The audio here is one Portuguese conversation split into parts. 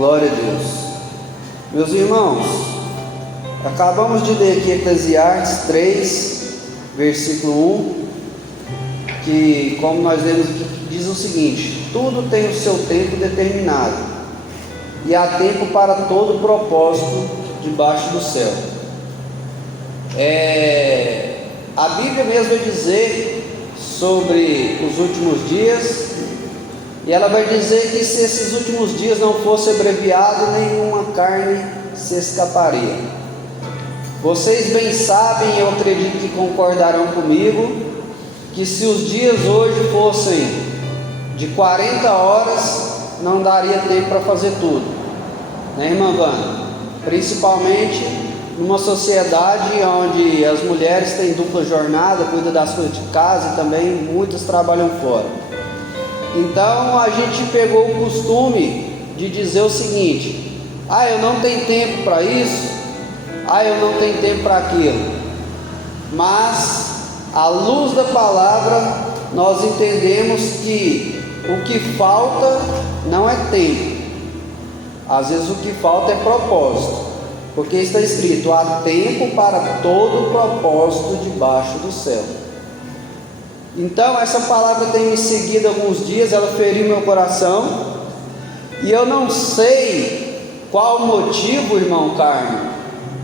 Glória a Deus. Meus irmãos, acabamos de ler aqui Eclesiastes 3, versículo 1, que, como nós lemos aqui, diz o seguinte: tudo tem o seu tempo determinado, e há tempo para todo propósito debaixo do céu. A Bíblia mesmo vai dizer sobre os últimos dias, e ela vai dizer que se esses últimos dias não fossem abreviados, nenhuma carne se escaparia. Vocês bem sabem, eu acredito que concordarão comigo, que se os dias hoje fossem de 40 horas, não daria tempo para fazer tudo, né, irmã Vânia? Principalmente numa sociedade onde as mulheres têm dupla jornada, cuidam das coisas de casa e também muitas trabalham fora. Então a gente pegou o costume de dizer o seguinte: eu não tenho tempo para isso, eu não tenho tempo para aquilo. Mas à luz da palavra nós entendemos que o que falta não é tempo, às vezes o que falta é propósito, porque está escrito: há tempo para todo propósito debaixo do céu. Então essa palavra tem me seguido alguns dias, ela feriu meu coração, e eu não sei qual o motivo, irmão Carmo,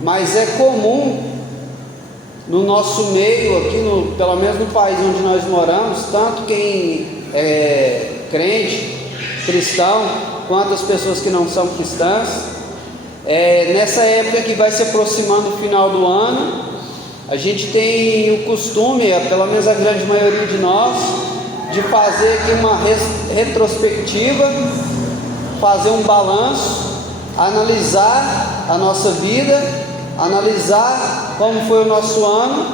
mas é comum no nosso meio aqui, pelo menos no país onde nós moramos, tanto quem é crente, cristão, quanto as pessoas que não são cristãs, nessa época que vai se aproximando o final do ano, a gente tem o costume, pelo menos a grande maioria de nós, de fazer aqui uma retrospectiva, fazer um balanço, analisar a nossa vida, analisar como foi o nosso ano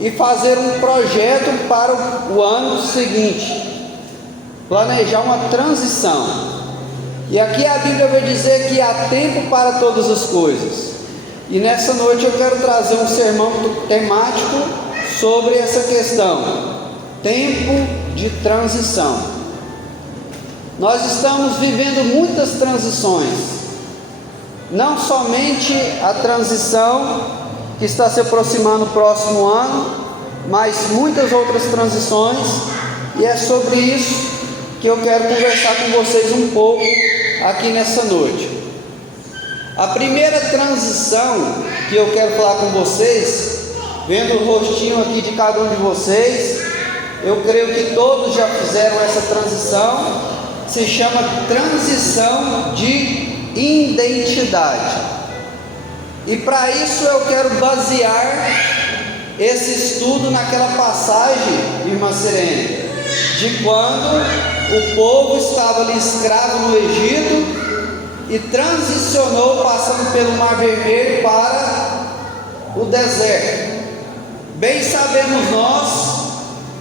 e fazer um projeto para o ano seguinte, planejar uma transição. E aqui a Bíblia vai dizer que há tempo para todas as coisas. E nessa noite eu quero trazer um sermão temático sobre essa questão: tempo de transição. Nós estamos vivendo muitas transições, não somente a transição que está se aproximando no próximo ano, mas muitas outras transições, e é sobre isso que eu quero conversar com vocês um pouco aqui nessa noite. A primeira transição que eu quero falar com vocês, vendo o rostinho aqui de cada um de vocês, eu creio que todos já fizeram essa transição, se chama transição de identidade. E para isso eu quero basear esse estudo naquela passagem, irmã Serene, de quando o povo estava ali escravo no Egito e transicionou, passando pelo Mar Vermelho para o deserto. Bem sabemos nós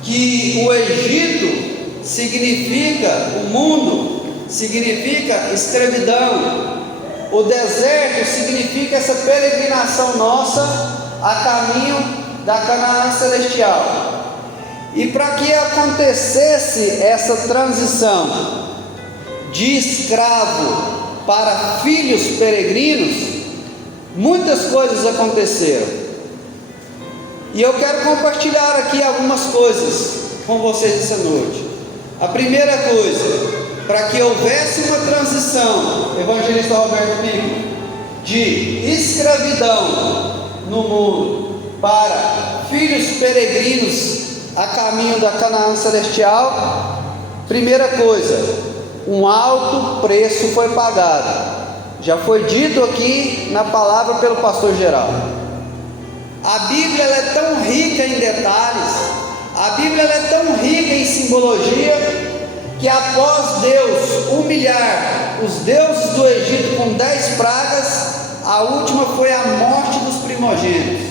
que o Egito significa o mundo, significa escravidão. O deserto significa essa peregrinação nossa a caminho da Canaã celestial. E para que acontecesse essa transição de escravo para filhos peregrinos, muitas coisas aconteceram. E eu quero compartilhar aqui algumas coisas com vocês essa noite. A primeira coisa, para que houvesse uma transição, evangelista Roberto Pico, de escravidão no mundo para filhos peregrinos a caminho da Canaã celestial, primeira coisa, um alto preço foi pagado. Já foi dito aqui na palavra pelo pastor Geraldo. A Bíblia ela é tão rica em detalhes, a Bíblia ela é tão rica em simbologia, que após Deus humilhar os deuses do Egito com 10 pragas, a última foi a morte dos primogênitos.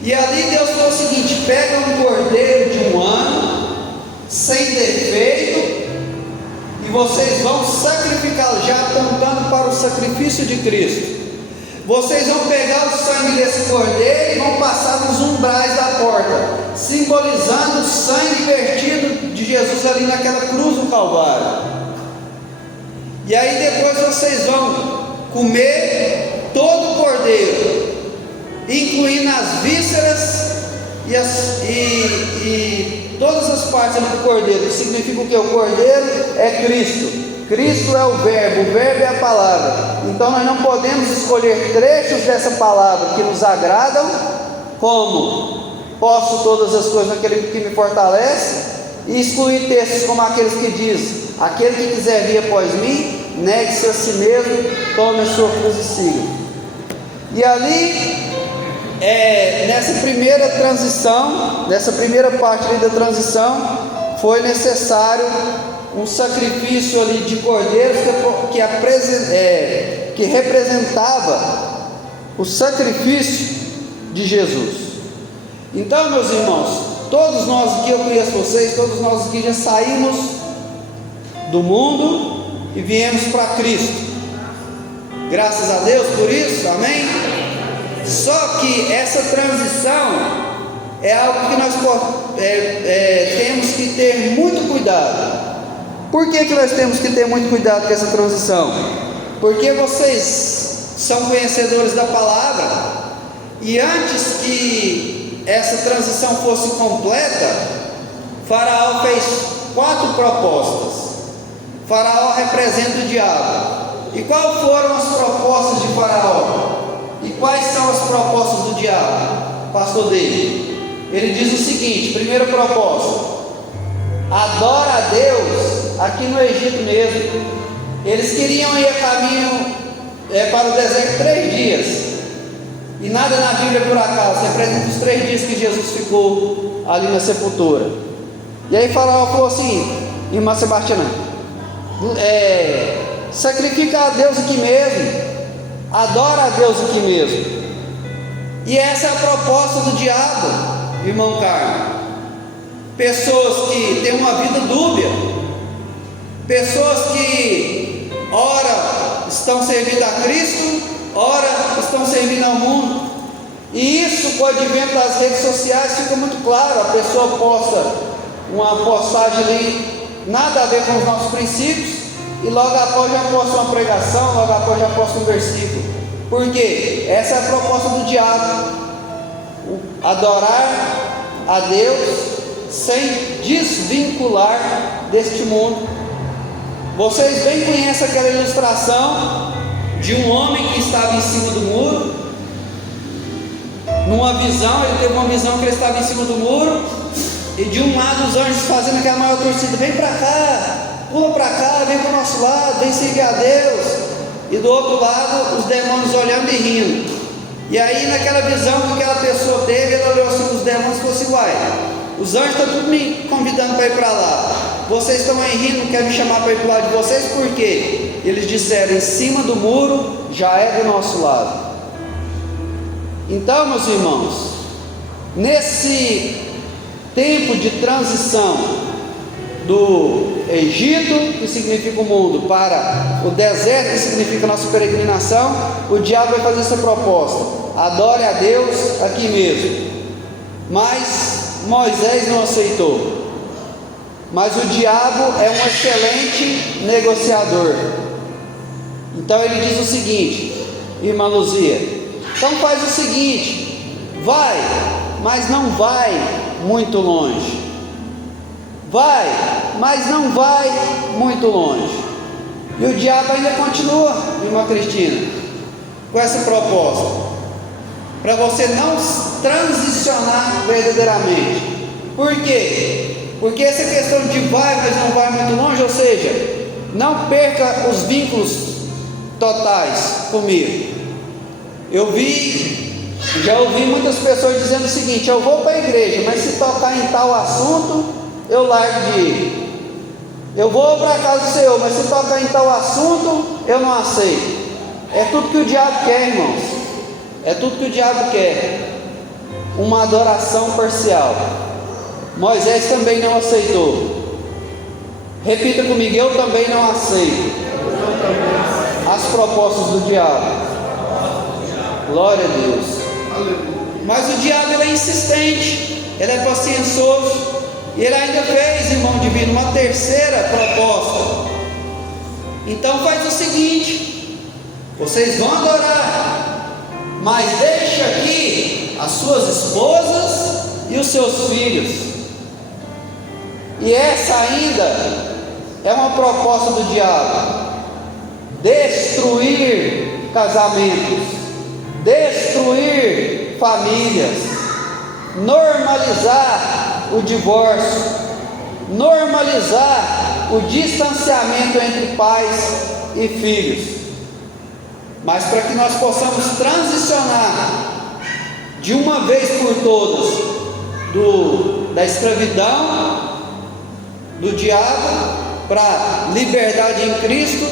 E ali Deus falou o seguinte: pega um cordeiro de 1 ano, sem defeito, e vocês vão sacrificá-lo, já apontando para o sacrifício de Cristo. Vocês vão pegar o sangue desse cordeiro e vão passar nos umbrais da porta, simbolizando o sangue vertido de Jesus ali naquela cruz do Calvário. E aí depois vocês vão comer todo o cordeiro, incluindo as vísceras e todas as partes do cordeiro, que significa o que? O cordeiro é Cristo. Cristo é o verbo é a palavra. Então nós não podemos escolher trechos dessa palavra que nos agradam, como posso todas as coisas naquele que me fortalece, e excluir textos como aqueles que diz: aquele que quiser vir após mim, negue-se a si mesmo, tome a sua cruz e siga. E ali, nessa primeira transição, nessa primeira parte ali da transição, foi necessário um sacrifício ali de cordeiros que representava o sacrifício de Jesus. Então, meus irmãos, todos nós aqui, eu conheço vocês, todos nós aqui já saímos do mundo e viemos para Cristo. Graças a Deus por isso, amém? Só que essa transição é algo que nós temos que ter muito cuidado. Por que nós temos que ter muito cuidado com essa transição? Porque vocês são conhecedores da palavra, e antes que essa transição fosse completa, Faraó fez 4 propostas. Faraó representa o diabo. E quais foram as propostas de Faraó? E quais são as propostas do diabo? Pastor dele, ele diz o seguinte: primeira proposta: adora a Deus aqui no Egito mesmo. Eles queriam ir a caminho para o deserto 3 dias, e nada na Bíblia por acaso representa os 3 dias que Jesus ficou ali na sepultura. E aí Faraó falou assim: irmã Sebastiana, sacrifica a Deus aqui mesmo, adora a Deus aqui mesmo. E essa é a proposta do diabo, irmão Carlos. Pessoas que têm uma vida dúbia, pessoas que ora estão servindo a Cristo, ora estão servindo ao mundo. E isso, com o advento das redes sociais, fica muito claro. A pessoa posta uma postagem ali, nada a ver com os nossos princípios, e logo após já posta uma pregação, logo após já posta um versículo. Por quê? Essa é a proposta do diabo: adorar a Deus sem desvincular deste mundo. Vocês bem conhecem aquela ilustração de um homem que estava em cima do muro. Numa visão, ele teve uma visão que ele estava em cima do muro, e de um lado os anjos fazendo aquela maior torcida: vem para cá, pula para cá, vem para o nosso lado, vem servir a Deus. E do outro lado os demônios olhando e rindo. E aí naquela visão que aquela pessoa teve, ela olhou assim para os demônios e falou assim: uai, os anjos estão tudo me convidando para ir para lá, vocês estão aí rindo, querem me chamar para ir para o lado de vocês, por quê? Eles disseram: em cima do muro já é do nosso lado. Então, meus irmãos, nesse tempo de transição do Egito, que significa o mundo, para o deserto, que significa a nossa peregrinação, o diabo vai fazer essa proposta: adore a Deus aqui mesmo. Mas Moisés não aceitou. Mas o diabo é um excelente negociador. Então ele diz o seguinte: irmã Luzia, então faz o seguinte, vai, mas não vai muito longe. Vai, mas não vai muito longe. E o diabo ainda continua, irmã Cristina, com essa proposta, para você não transicionar verdadeiramente. Por quê? Porque essa questão de vai, mas não vai muito longe, ou seja, não perca os vínculos totais comigo. Já ouvi muitas pessoas dizendo o seguinte: eu vou para a igreja, mas se tocar em tal assunto, eu largo de ir. Eu vou para a casa do Senhor, mas se tocar em tal assunto, eu não aceito. É tudo que o diabo quer, irmãos. É tudo que o diabo quer. Uma adoração parcial. Moisés também não aceitou. Repita comigo: eu também não aceito as propostas do diabo. Glória a Deus. Mas o diabo, ele é insistente, ele é pacientoso, e ele ainda fez, irmão divino, uma terceira proposta. Então faz o seguinte: vocês vão adorar, mas deixa aqui as suas esposas e os seus filhos. E essa ainda é uma proposta do diabo: destruir casamentos, destruir famílias, normalizar o divórcio, normalizar o distanciamento entre pais e filhos. Mas para que nós possamos transicionar de uma vez por todas da escravidão do diabo para a liberdade em Cristo,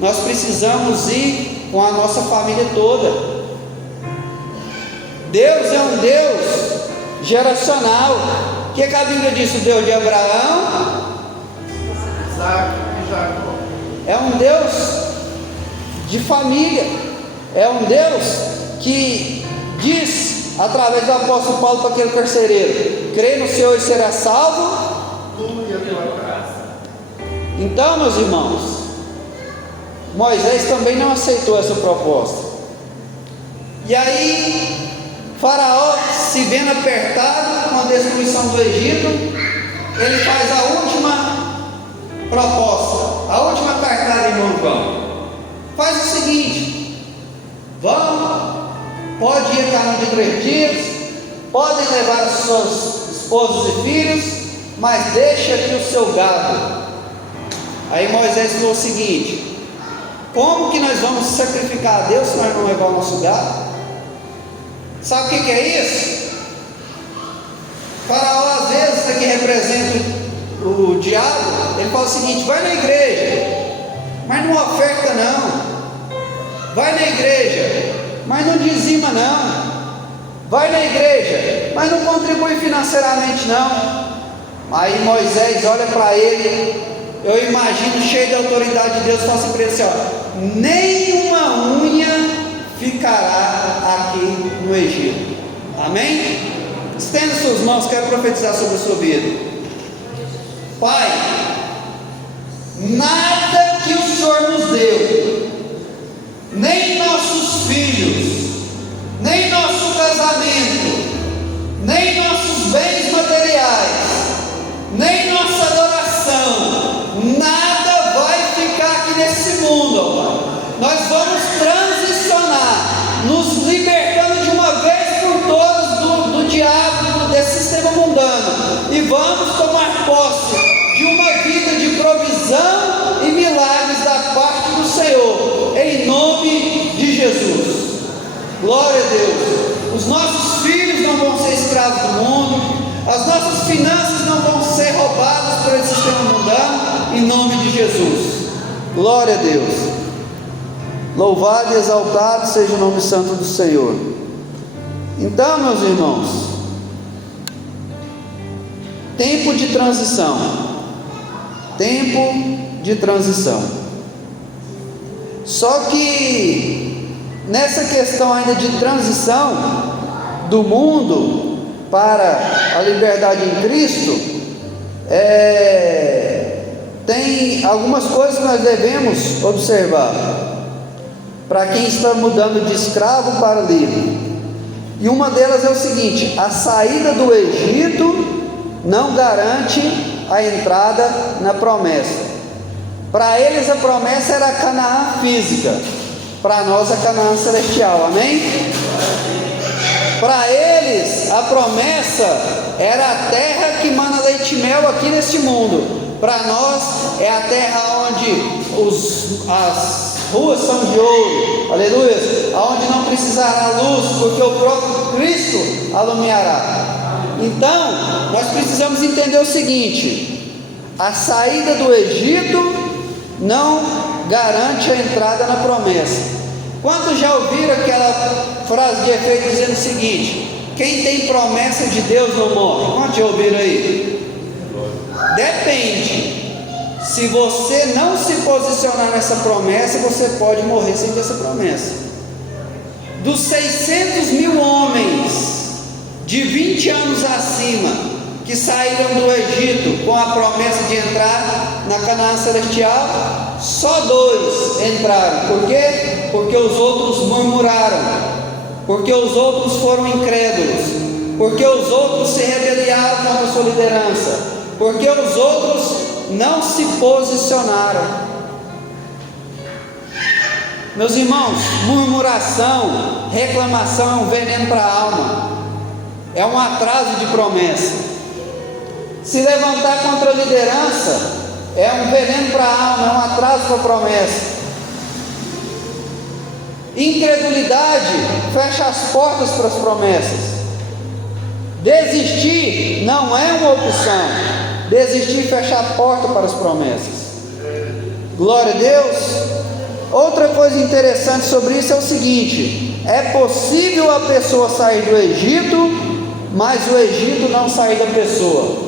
nós precisamos ir com a nossa família toda. Deus é um Deus geracional. O que a Bíblia diz? O Deus de Abraão, Isaac e Jacó. É um Deus de família. É um Deus que diz, através do apóstolo Paulo para aquele carcereiro: crê no Senhor e será salvo, tu e a tua casa. Então, meus irmãos, Moisés também não aceitou essa proposta. E aí Faraó, se vendo apertado com a destruição do Egito, ele faz a última proposta, a última cartada em mão. Faz o seguinte: vão, pode ir a caminho de 3 dias, podem levar as suas esposas e filhos, mas deixa aqui o seu gado. Aí Moisés falou o seguinte: como que nós vamos sacrificar a Deus se nós não levar o nosso gado? Sabe o que é isso? Faraó, às vezes, que representa o diabo, ele fala o seguinte: vai na igreja, mas não oferta não. Vai na igreja, mas não dizima não. Vai na igreja, mas não contribui financeiramente não. Aí Moisés olha para ele, eu imagino, cheio de autoridade de Deus, fala assim para ele assim: ó, nenhuma unha ficará aqui no Egito. Amém? Estenda suas mãos, quero profetizar sobre a sua vida. Pai, nada que o Senhor nos deu, nem nossos filhos, nem nosso casamento, nem nossos bens materiais, nem nossa adoração, nada vai ficar aqui nesse mundo, ó Pai. Nós vamos transicionar, nos libertando de uma vez por todas do diabo, desse sistema mundano, e vamos tomar posse de uma vida de provisão e milagres da parte do Senhor, em nome de Jesus. Glória a Deus. Os nossos filhos não vão ser escravos do mundo, as nossas finanças não vão ser roubadas pelo sistema mundano, em nome de Jesus. Glória a Deus. Louvado e exaltado seja o nome santo do Senhor. Então, meus irmãos, tempo de transição. Tempo de transição. Só que nessa questão ainda de transição do mundo para a liberdade em Cristo, tem algumas coisas que nós devemos observar para quem está mudando de escravo para livre. E uma delas é o seguinte: a saída do Egito não garante a entrada na promessa. Para eles a promessa era a Canaã física, para nós a Canaã celestial. Amém? Para eles a promessa era a terra que mana leite e mel aqui neste mundo. Para nós é a terra onde as ruas são de ouro, aleluia, aonde não precisará luz, porque o próprio Cristo alumiará. Então, nós precisamos entender o seguinte: a saída do Egito não garante a entrada na promessa. Quantos já ouviram aquela frase de efeito dizendo o seguinte: quem tem promessa de Deus não morre? Quantos já ouviram aí? Depende. Se você não se posicionar nessa promessa, você pode morrer sem ter essa promessa. Dos 600 mil homens de 20 anos acima que saíram do Egito com a promessa de entrar na Canaã celestial, só 2 entraram. Por quê? Porque os outros murmuraram, porque os outros foram incrédulos, porque os outros se rebelaram contra a sua liderança, porque os outros não se posicionaram. Meus irmãos, murmuração, reclamação é um veneno para a alma, é um atraso de promessa. Se levantar contra a liderança é um veneno para a alma, é um atraso para a promessa. Incredulidade fecha as portas para as promessas. Desistir não é uma opção. Desistir fecha a porta para as promessas. Glória a Deus. Outra coisa interessante sobre isso é o seguinte: é possível a pessoa sair do Egito, mas o Egito não sair da pessoa.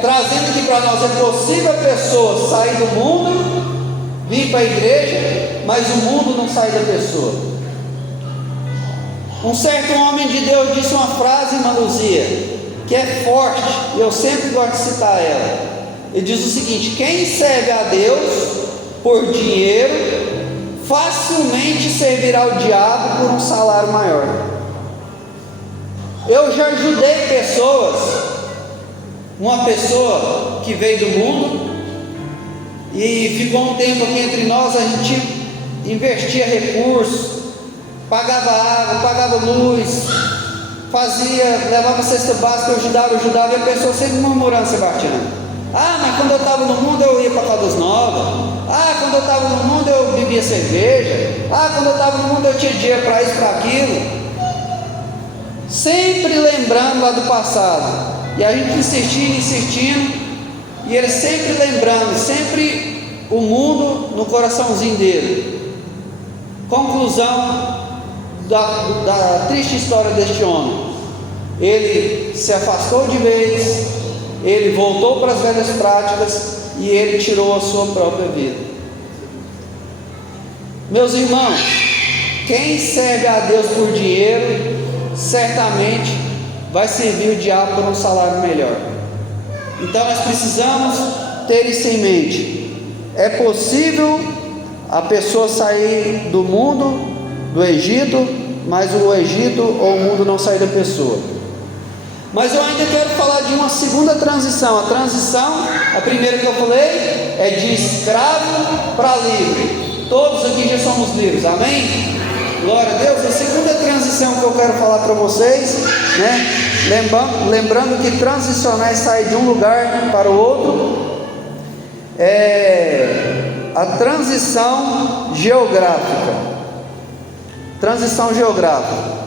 Trazendo aqui para nós, é possível a pessoa sair do mundo, vir para a igreja, mas o mundo não sai da pessoa. Um certo homem de Deus disse uma frase, irmã Luzia, que é forte, e eu sempre gosto de citar ela. Ele diz o seguinte: quem serve a Deus por dinheiro, facilmente servirá o diabo por um salário maior. Eu já ajudei pessoas, uma pessoa que veio do mundo e ficou um tempo aqui entre nós, a gente investia recursos, pagava água, pagava luz, levava cesta básica, ajudava, e a pessoa sempre murmurando, Sebastião: mas quando eu estava no mundo eu ia para Caldas Novas, quando eu estava no mundo eu bebia cerveja, quando eu estava no mundo eu tinha dinheiro para isso, para aquilo, sempre lembrando lá do passado, e a gente insistindo, e ele sempre lembrando, sempre o mundo no coraçãozinho dele. Conclusão da triste história deste homem: ele se afastou de vez, ele voltou para as velhas práticas e ele tirou a sua própria vida. Meus irmãos, quem serve a Deus por dinheiro, certamente vai servir o diabo por um salário melhor. Então nós precisamos ter isso em mente. É possível a pessoa sair do mundo, do Egito, mas o Egito ou o mundo não sair da pessoa. Mas eu ainda quero falar de uma segunda transição. A transição, a primeira que eu falei, é de escravo para livre. Todos aqui já somos livres, amém? Glória a Deus. A segunda transição que eu quero falar para vocês, lembrando que transicionar é sair de um lugar para o outro, é a transição geográfica. Transição geográfica.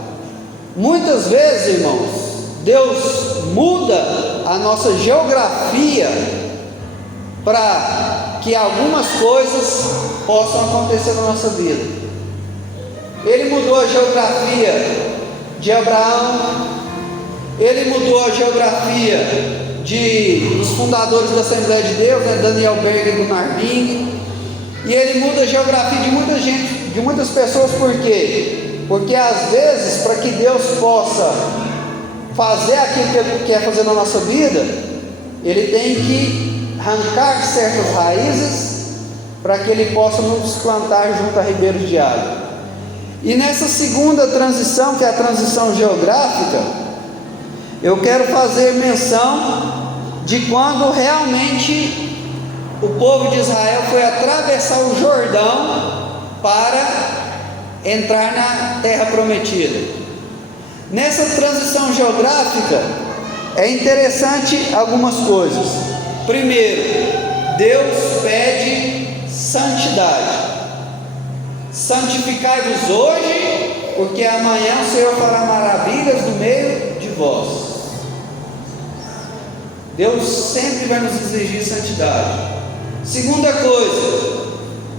Muitas vezes, irmãos, Deus muda a nossa geografia para que algumas coisas possam acontecer na nossa vida. Ele mudou a geografia de Abraão, ele mudou a geografia dos fundadores da Assembleia de Deus, Daniel Berger e Gunnar Bing, e ele muda a geografia de muita gente, de muitas pessoas. Por quê? Porque às vezes, para que Deus possa fazer aquilo que Ele quer fazer na nossa vida, Ele tem que arrancar certas raízes para que Ele possa nos plantar junto a ribeiros de água. E nessa segunda transição, que é a transição geográfica, eu quero fazer menção de quando realmente o povo de Israel foi atravessar o Jordão para entrar na terra prometida. Nessa transição geográfica é interessante algumas coisas. Primeiro, Deus pede santidade. Santificai-vos hoje, porque amanhã o Senhor fará maravilhas no meio de vós. Deus sempre vai nos exigir santidade. Segunda coisa,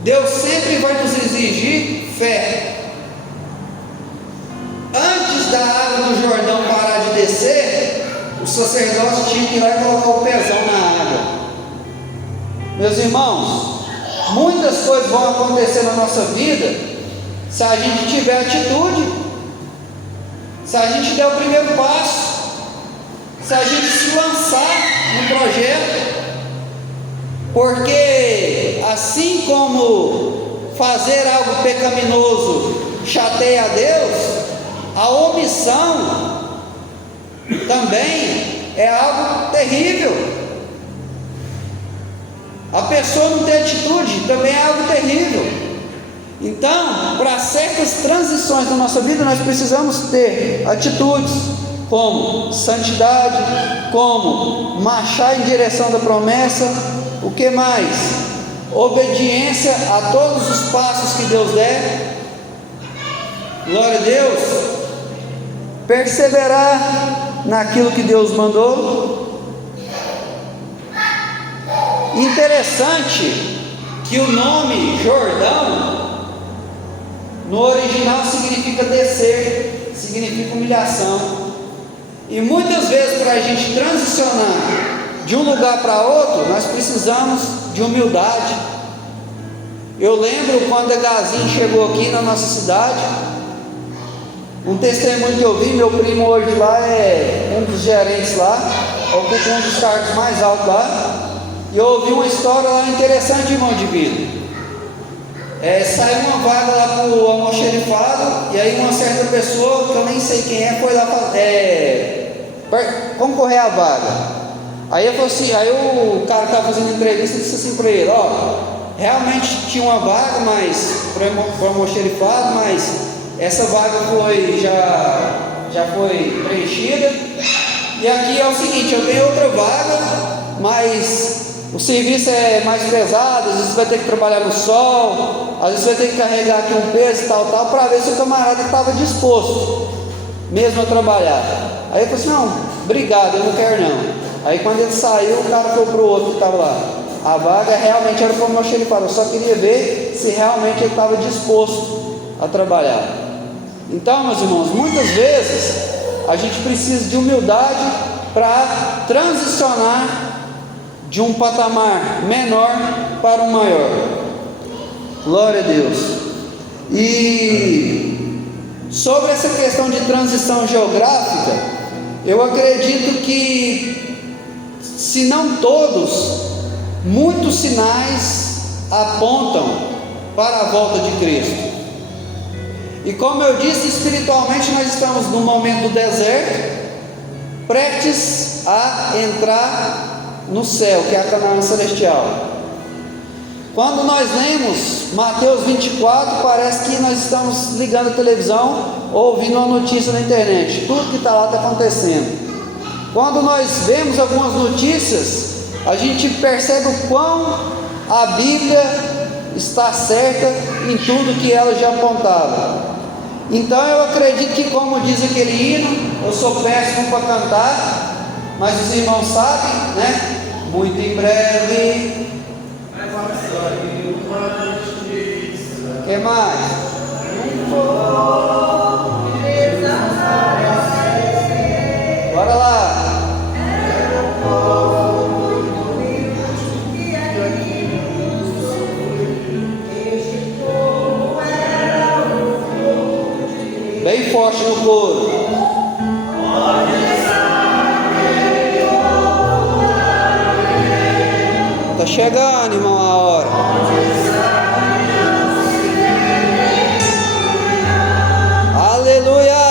Deus sempre vai nos exigir fé. Antes da água do Jordão parar de descer, o sacerdote tinha que ir lá e colocar o pezão na água. Meus irmãos, muitas coisas vão acontecer na nossa vida se a gente tiver atitude, se a gente der o primeiro passo, se a gente se lançar no projeto. porque assim como fazer algo pecaminoso chateia a Deus, a omissão também é algo terrível. A pessoa não ter atitude também é algo terrível. Então, para certas transições na nossa vida, nós precisamos ter atitudes como santidade, como marchar em direção da promessa. O que mais? Obediência a todos os passos que Deus der. Glória a Deus. Perseverar naquilo que Deus mandou. Interessante que o nome Jordão no original significa descer, significa humilhação. E muitas vezes, para a gente transicionar de um lugar para outro, nós precisamos de humildade. Eu lembro quando a Gazinho chegou aqui na nossa cidade, um testemunho que eu vi, meu primo hoje lá é um dos gerentes lá, ocupa um dos cargos mais altos lá. E eu ouvi uma história lá interessante, irmão divino. Saiu uma vaga lá para o almoxerifado, e aí uma certa pessoa, que eu nem sei quem é, foi lá concorrer à vaga. Aí eu falei assim, aí o cara que estava fazendo entrevista disse assim para ele: ó, realmente tinha uma vaga, mas para o almoxerifado, mas essa vaga já foi preenchida. E aqui é o seguinte, eu tenho outra vaga, mas o serviço é mais pesado, às vezes você vai ter que trabalhar no sol, às vezes você vai ter que carregar aqui um peso e tal, para ver se o camarada estava disposto mesmo a trabalhar. Aí eu falei assim: não, obrigado, eu não quero não. Aí quando ele saiu, o cara foi para o outro que estava lá. A vaga realmente era como eu cheguei, eu só queria ver se realmente ele estava disposto a trabalhar. Então, meus irmãos, muitas vezes a gente precisa de humildade para transicionar de um patamar menor para um maior. Glória a Deus. E sobre essa questão de transição geográfica, eu acredito que, se não todos, muitos sinais apontam para a volta de Cristo. E como eu disse, espiritualmente nós estamos num momento do deserto, prestes a entrar no céu, que é a Canaã celestial. Quando nós lemos Mateus 24, parece que nós estamos ligando a televisão ou ouvindo uma notícia na internet. Tudo que está lá está acontecendo. Quando nós vemos algumas notícias, a gente percebe o quão a Bíblia está certa em tudo que ela já apontava. Então eu acredito que, como diz aquele hino, eu sou péssimo para cantar, mas os irmãos sabem, né? Muito em breve. O que mais? Bora lá. Bem forte no coro. Está chegando, irmão, a hora. Aleluia.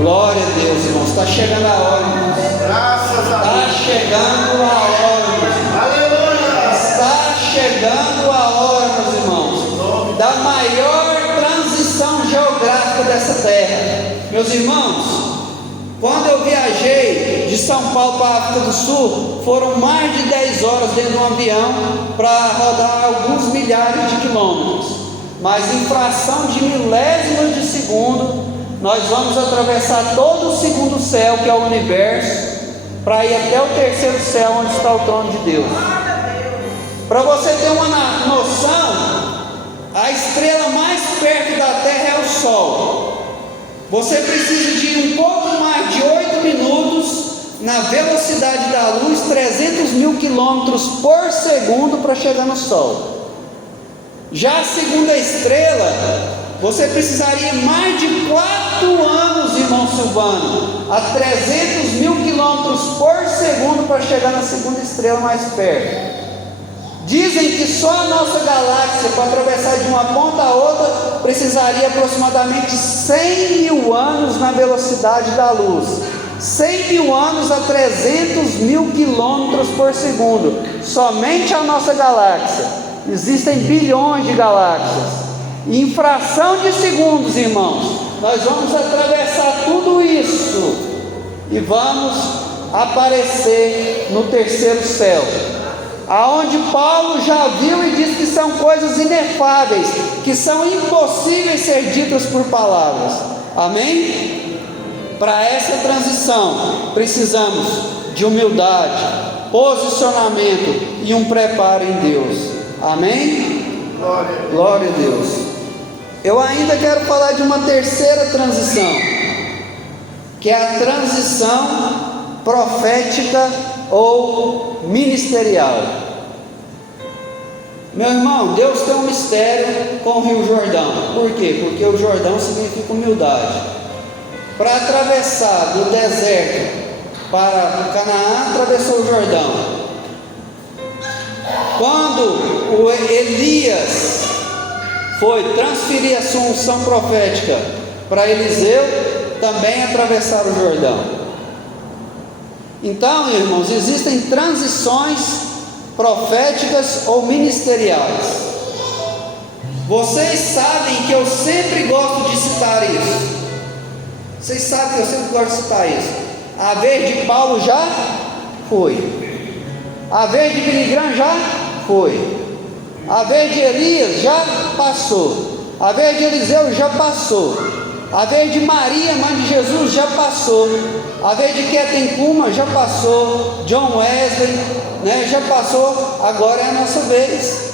Glória a Deus, irmãos. Está chegando a hora, irmãos. Está chegando a hora, irmãos. Aleluia. Está chegando a hora, meus irmãos, da maior transição geográfica dessa terra. Meus irmãos, quando eu viajei de São Paulo para a África do Sul, foram mais de 10 horas dentro de um avião para rodar alguns milhares de quilômetros. Mas em fração de milésimos de segundo, nós vamos atravessar todo o segundo céu, que é o universo, para ir até o terceiro céu, onde está o trono de Deus. Para você ter uma noção, a estrela mais perto da Terra é o Sol. Você precisa de um pouco mais de 8 minutos na velocidade da luz, 300 mil quilômetros por segundo, para chegar no Sol. Já a segunda estrela, você precisaria mais de 4 anos, irmão Silvano, a 300 mil quilômetros por segundo para chegar na segunda estrela mais perto. Dizem que só a nossa galáxia, para atravessar de uma ponta a outra, precisaria aproximadamente 100 mil anos na velocidade da luz. 100 mil anos a 300 mil quilômetros por segundo. Somente a nossa galáxia. Existem bilhões de galáxias. E em fração de segundos, irmãos, nós vamos atravessar tudo isso e vamos aparecer no terceiro céu, aonde Paulo já viu e diz que são coisas inefáveis, que são impossíveis ser ditas por palavras. Amém? Para essa transição precisamos de humildade, posicionamento e um preparo em Deus. Amém? Glória a Deus. Eu ainda quero falar de uma terceira transição, que é a transição profética ou ministerial. Meu irmão, Deus tem um mistério com o Rio Jordão. Por quê? Porque o Jordão significa humildade. Para atravessar do deserto para Canaã, atravessou o Jordão. Quando o Elias foi transferir a sua unção profética para Eliseu, também atravessaram o Jordão. Então, irmãos, existem transições proféticas ou ministeriais. Vocês sabem que eu sempre gosto de citar isso. Vocês sabem que eu sempre gosto de citar isso. A vez de Paulo já foi. A vez de Billy Graham já foi. A vez de Elias já passou. A vez de Eliseu já passou. A vez de Maria, mãe de Jesus, já passou. A vez de Keten Kuma já passou. John Wesley, né, já passou. Agora é a nossa vez.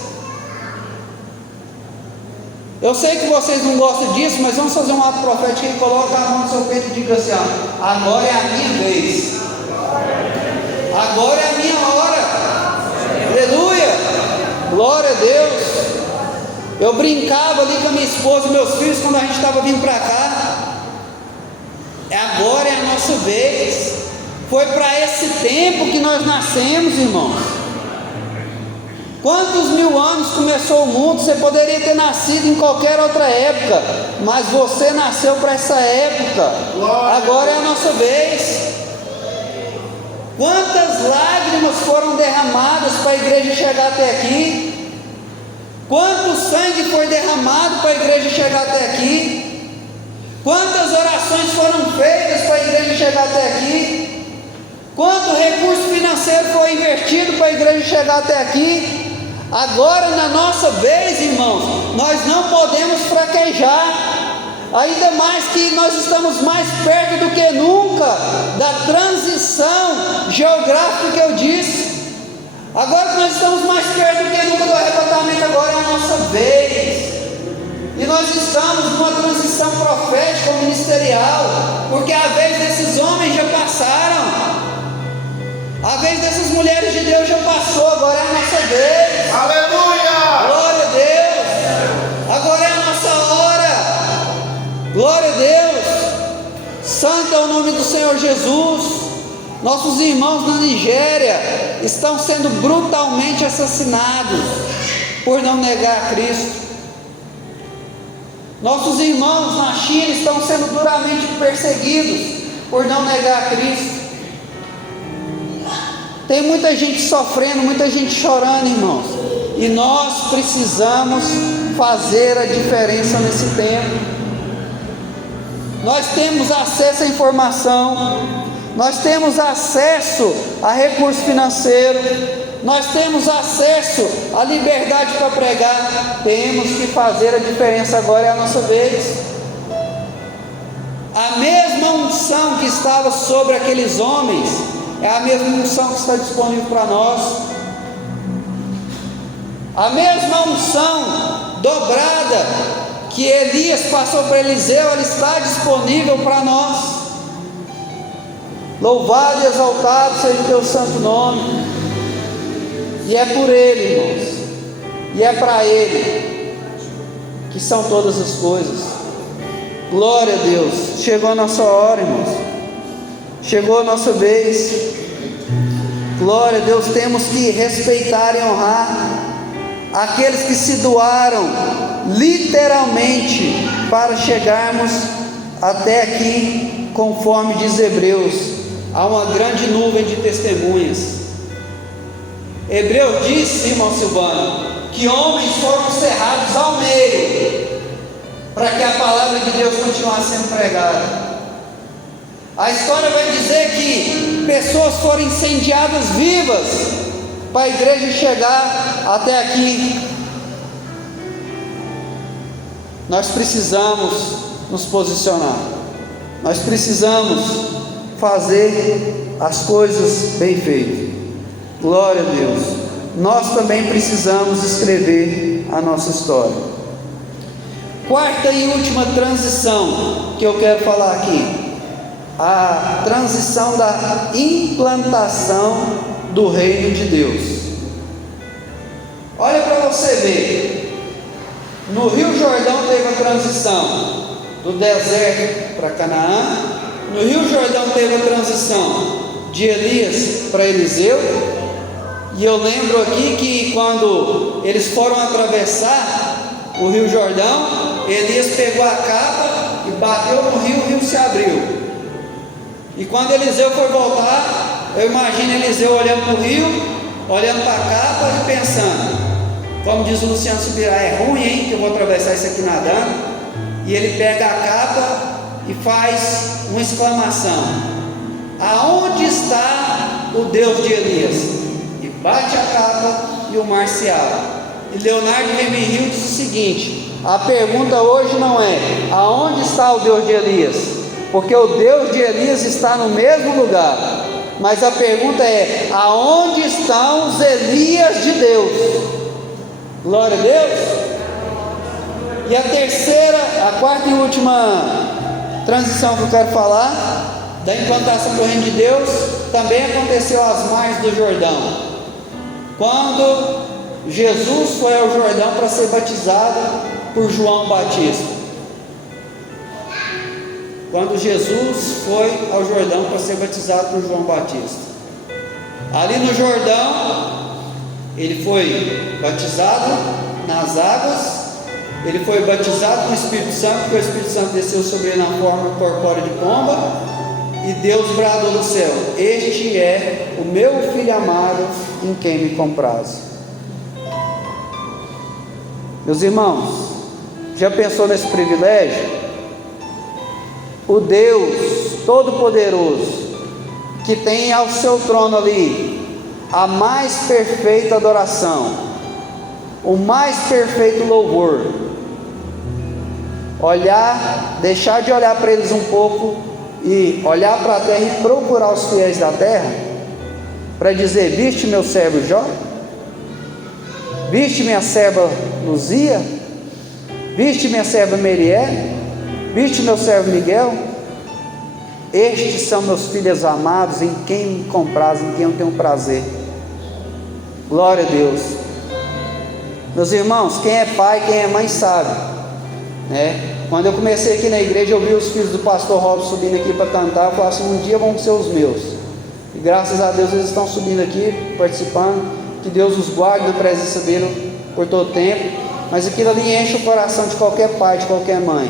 Eu sei que vocês não gostam disso, mas vamos fazer um ato profético e coloca a mão no seu peito e diga assim: ó, agora é a minha vez. Agora é a minha hora. Aleluia. Glória a Deus. Eu brincava ali com a minha esposa e meus filhos quando a gente estava vindo para cá. Agora é a nossa vez. Foi para esse tempo que nós nascemos, irmãos. Quantos mil anos começou o mundo? Você poderia ter nascido em qualquer outra época, mas você nasceu para essa época. Agora é a nossa vez. Quantas lágrimas foram derramadas para a igreja chegar até aqui? Quanto sangue foi derramado para a igreja chegar até aqui? Quantas orações foram feitas para a igreja chegar até aqui? Quanto recurso financeiro foi invertido para a igreja chegar até aqui? Agora, na nossa vez, irmãos, nós não podemos fraquejar. Ainda mais que nós estamos mais perto do que nunca da transição geográfica que eu disse. Agora que nós estamos mais perto do que nunca do arrebatamento, agora é a nossa vez. E nós estamos numa transição profética ou ministerial, porque a vez desses homens já passaram, a vez dessas mulheres de Deus já passou, agora é a nossa vez. Aleluia! Glória a Deus. Agora é a nossa hora. Glória a Deus. Santo é o nome do Senhor Jesus. Nossos irmãos na Nigéria estão sendo brutalmente assassinados por não negar a Cristo. Nossos irmãos na China estão sendo duramente perseguidos por não negar a Cristo. Tem muita gente sofrendo, muita gente chorando, irmãos. E nós precisamos fazer a diferença nesse tempo. Nós temos acesso à informação, nós temos acesso a recurso financeiro, nós temos acesso à liberdade para pregar. Temos que fazer a diferença, agora é a nossa vez. A mesma unção que estava sobre aqueles homens é a mesma unção que está disponível para nós. A mesma unção dobrada que Elias passou para Eliseu, ela está disponível para nós. Louvado e exaltado seja o teu santo nome. E é por Ele, irmãos, e é para Ele que são todas as coisas. Glória a Deus. Chegou a nossa hora, irmãos. Chegou a nossa vez. Glória a Deus. Temos que respeitar e honrar aqueles que se doaram literalmente para chegarmos até aqui, conforme diz Hebreus. Há uma grande nuvem de testemunhas. Hebreus diz, irmão Silvano, que homens foram cerrados ao meio para que a palavra de Deus continuasse sendo pregada. A história vai dizer que pessoas foram incendiadas vivas para a igreja chegar até aqui. Nós precisamos nos posicionar, nós precisamos fazer as coisas bem feitas. Glória a Deus. Nós também precisamos escrever a nossa história. Quarta e última transição que eu quero falar aqui, a transição da implantação do reino de Deus. Olha para você ver, no Rio Jordão teve a transição do deserto para Canaã, no Rio Jordão teve a transição de Elias para Eliseu, e eu lembro aqui que quando eles foram atravessar o Rio Jordão, Elias pegou a capa e bateu no rio, o rio se abriu. E quando Eliseu foi voltar, eu imagino Eliseu olhando para o rio, olhando para a capa e pensando, como diz o Luciano Subirá, é ruim, hein, que eu vou atravessar isso aqui nadando. E ele pega a capa e faz uma exclamação: aonde está o Deus de Elias? E bate a capa e o mar se abre. E Leonardo Remenil diz o seguinte: a pergunta hoje não é aonde está o Deus de Elias, porque o Deus de Elias está no mesmo lugar, mas a pergunta é: aonde estão os Elias de Deus? Glória a Deus. E a terceira, a quarta e última transição que eu quero falar, da implantação do reino de Deus, também aconteceu às margens do Jordão, quando Jesus foi ao Jordão para ser batizado por João Batista. Quando Jesus foi ao Jordão para ser batizado por João Batista, ali no Jordão, ele foi batizado nas águas, ele foi batizado com o Espírito Santo, porque o Espírito Santo desceu sobre ele na forma corpórea de pomba, e Deus bradou do céu: este é o meu filho amado, em quem me comprazo. Meus irmãos, já pensou nesse privilégio? O Deus Todo-Poderoso, que tem ao seu trono ali a mais perfeita adoração, o mais perfeito louvor, deixar de olhar para eles um pouco e olhar para a terra e procurar os fiéis da terra, para dizer: viste meu servo Jó? Viste minha serva Luzia? Viste minha serva Meriel? Viste meu servo Miguel? Estes são meus filhos amados, em quem me compraz, em quem eu tenho prazer. Glória a Deus. Meus irmãos, quem é pai, quem é mãe sabe, né? Quando eu comecei aqui na igreja, eu vi os filhos do pastor Robson subindo aqui para cantar. Eu falei assim: um dia vão ser os meus. E graças a Deus eles estão subindo aqui, participando. Que Deus os guarde na presença dele por todo o tempo. Mas aquilo ali enche o coração de qualquer pai, de qualquer mãe.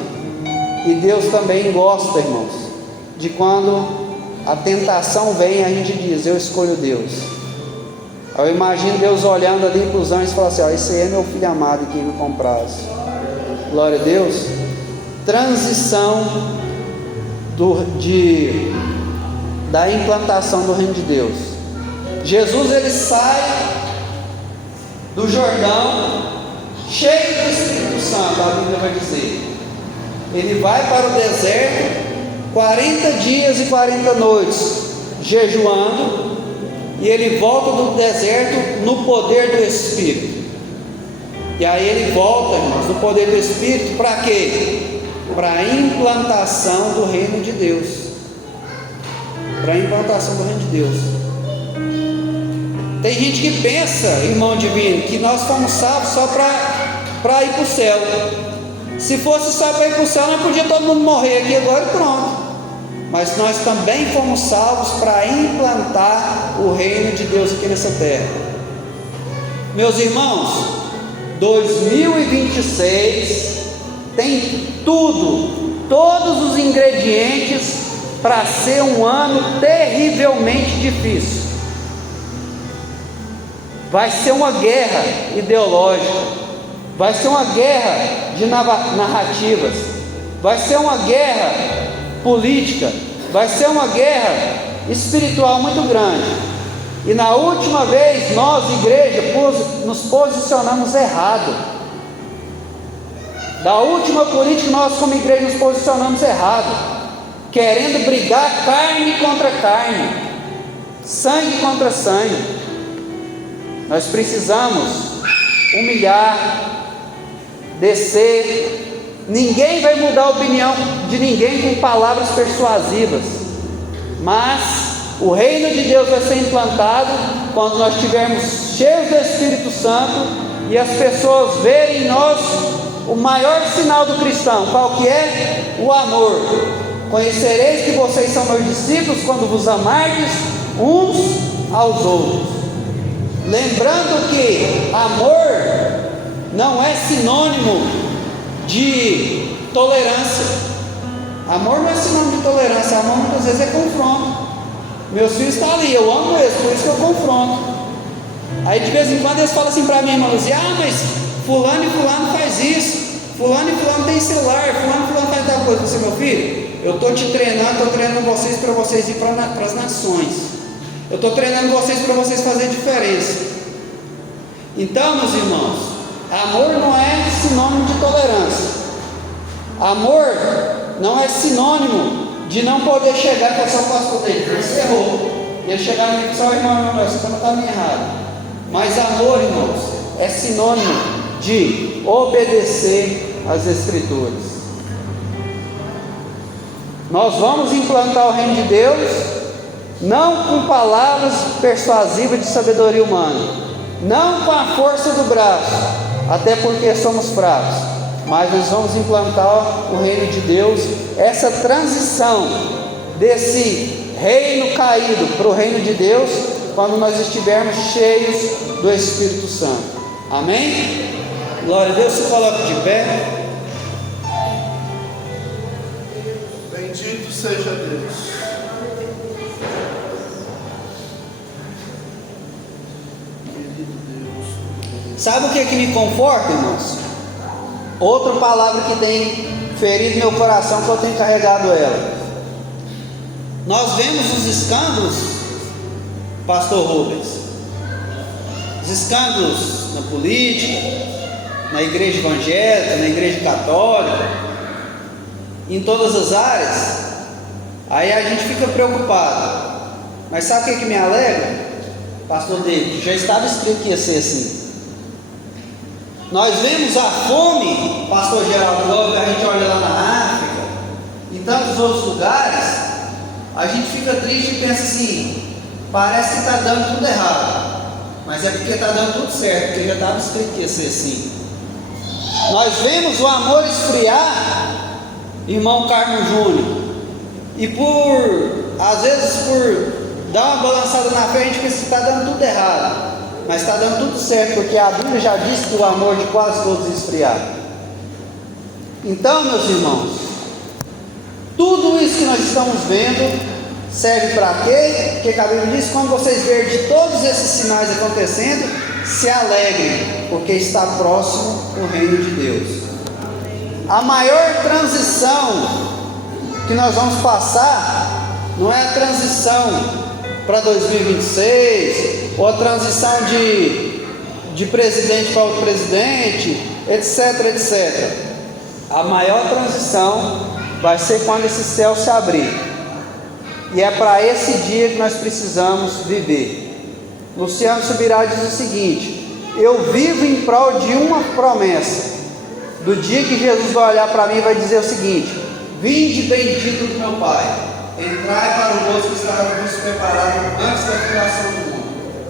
E Deus também gosta, irmãos, de quando a tentação vem, a gente diz: eu escolho Deus. Eu imagino Deus olhando ali para os anjos e falando assim: ó, esse aí é meu filho amado, em quem me compraz. Glória a Deus. Transição da implantação do reino de Deus. Jesus, ele sai do Jordão cheio do Espírito Santo, a Bíblia vai dizer. Ele vai para o deserto 40 dias e 40 noites jejuando, e ele volta do deserto no poder do Espírito. E aí ele volta, irmãos, no poder do Espírito, para quê? Para a implantação do reino de Deus. Para a implantação do reino de Deus. Tem gente que pensa, irmão divino, que nós fomos salvos só para ir para o céu. Se fosse só para ir para o céu, não podia todo mundo morrer aqui agora e pronto. Mas nós também fomos salvos para implantar o reino de Deus aqui nessa terra. Meus irmãos, 2026 tem tudo, todos os ingredientes para ser um ano terrivelmente difícil. Vai ser uma guerra ideológica, vai ser uma guerra de narrativas, vai ser uma guerra política, vai ser uma guerra espiritual muito grande. E na última vez nós, igreja, nos posicionamos errado. Da última política nós como igreja nos posicionamos errado, querendo brigar carne contra carne, sangue contra sangue. Nós precisamos humilhar, descer. Ninguém vai mudar a opinião de ninguém com palavras persuasivas, mas o reino de Deus vai ser implantado quando nós estivermos cheios do Espírito Santo e as pessoas verem em nós o maior sinal do cristão. Qual que é? O amor. Conhecereis que vocês são meus discípulos quando vos amardes uns aos outros. Lembrando que amor não é sinônimo de tolerância. Amor não é sinônimo de tolerância. Amor muitas vezes é confronto. Meus filhos estão ali, eu amo eles, por isso que eu confronto. Aí de vez em quando eles falam assim para mim, irmão, assim, mas fulano e fulano faz isso, fulano e fulano tem celular, fulano e fulano faz tal coisa. Você, meu filho, eu estou te treinando, estou treinando vocês para vocês ir para as nações. Eu estou treinando vocês para vocês fazerem diferença. Então, meus irmãos, amor não é sinônimo de tolerância. Amor não é sinônimo de não poder chegar e falar, pastor dele, você errou. Ele chegar e dizer, irmão, você está no caminho errado. Mas amor, irmãos, é sinônimo de obedecer às Escrituras. Nós vamos implantar o reino de Deus, não com palavras persuasivas de sabedoria humana, não com a força do braço, até porque somos fracos, mas nós vamos implantar o reino de Deus, essa transição desse reino caído para o reino de Deus, quando nós estivermos cheios do Espírito Santo. Amém? Glória a Deus. Se coloque de pé. Bendito seja Deus. Sabe o que me conforta, irmãos? Outra palavra que tem ferido meu coração, que eu tenho carregado ela. Nós vemos os escândalos, pastor Rubens, os escândalos na política, na igreja evangélica, na igreja católica, em todas as áreas. Aí a gente fica preocupado. Mas sabe o que me alegra? Pastor David, já estava escrito que ia ser assim. Nós vemos a fome, pastor Geraldo, logo a gente olha lá na África, em tantos outros lugares, a gente fica triste e pensa assim, parece que está dando tudo errado, mas é porque está dando tudo certo, porque já estava escrito que ia ser assim. Nós vemos o amor esfriar, irmão Carmo Júnior, e às vezes por dar uma balançada na frente, a gente pensa que está dando tudo errado, mas está dando tudo certo, porque a Bíblia já diz que o amor de quase todos esfriar. Então, meus irmãos, tudo isso que nós estamos vendo serve para quê? Porque a Bíblia diz: quando vocês verem de todos esses sinais acontecendo, se alegrem, porque está próximo o reino de Deus. A maior transição que nós vamos passar não é a transição para 2026, ou a transição de presidente para outro presidente, etc, etc. A maior transição vai ser quando esse céu se abrir, e é para esse dia que nós precisamos viver. Luciano Subirá diz o seguinte: eu vivo em prol de uma promessa, do dia que Jesus vai olhar para mim e vai dizer o seguinte: vinde bendito do meu Pai, entrai para o gozo que estava nos preparado antes da criação do mundo.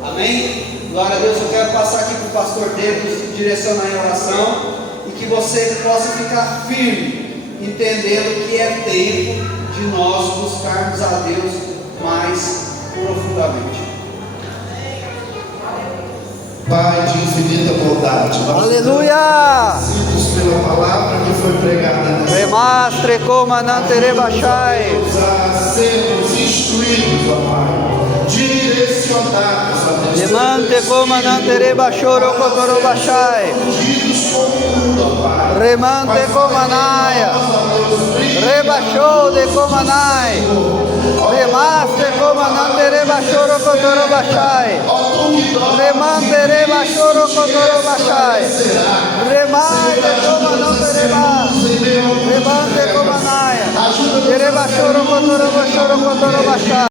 Amém? Glória a Deus. Eu quero passar aqui para o pastor David direcionar em oração, e que você possa ficar firme, entendendo que é tempo de nós buscarmos a Deus mais profundamente. Pai de infinita bondade, nós Aleluia! agradecidos pela palavra que foi pregada nessa Remastre comanante rebachai. a sermos instruídos, ó Pai, direcionados a Deus, Remante comandante rebachoro cotoro bachai. unidos com o mundo, ó Pai. Remante comanaia. Rebachou de comanai. Remaste comandante rebachoro cotoro bachai. Remante rebachoro cotoro bachai. Remante comandante rebachai. Remante comanaia. Rebachoro cotoro bachai.